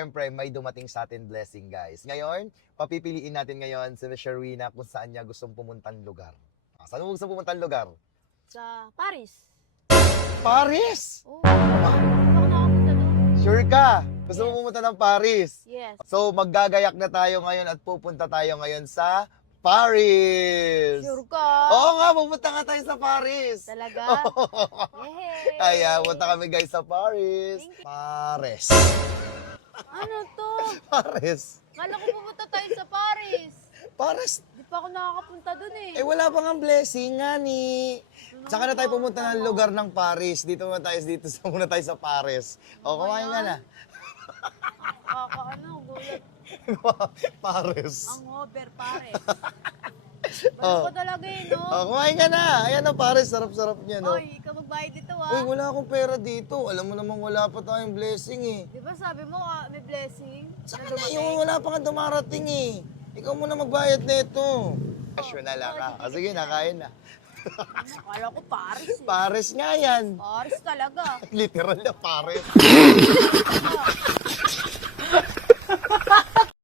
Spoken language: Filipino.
Siyempre, may dumating sa atin blessing, guys. Ngayon, papipiliin natin ngayon si Miss Sherwina kung saan niya gustong pumuntang lugar. Ah, Saan mo gusto pumuntang lugar? Sa Paris. Paris! Oo. Hindi pa ako doon. Sure ka? Gusto mo Yes. pumunta ng Paris? Yes. So, maggagayak na tayo ngayon at pupunta tayo ngayon sa Paris! Sure ka? Oo nga, pupunta nga tayo sa Paris! Talaga? Yehey! Kaya, punta kami guys sa Paris. Thank you. Paris. Ano to? Paris. Kala ko pumunta tayo sa Paris. Paris. Hindi pa ako nakakapunta doon eh. Eh, wala pa nga blessing nga ni. Saka na tayo pumunta ng lugar ng Paris. Dito muna tayo, dito sa muna tayo sa Paris. O, kumain nga na. Kaka ano, gulat. Paris. Ang hover Paris. Oh. Ano ko talaga eh, no? O, kumain ka na. Ayan ang Paris. Sarap-sarap niya, no? Oy, ikaw magbayad dito Uy, ah. wala akong pera dito. Alam mo namang wala pa tayong blessing eh. Di ba sabi mo ah, may blessing? Saka Na na, dumating? yung wala pa nga dumarating eh. Ikaw muna magbayad nito. Kasyo na lang ka. O sige, nakain na. Ano, Kala ko Paris eh. Paris nga yan. Paris talaga. Literal na Paris.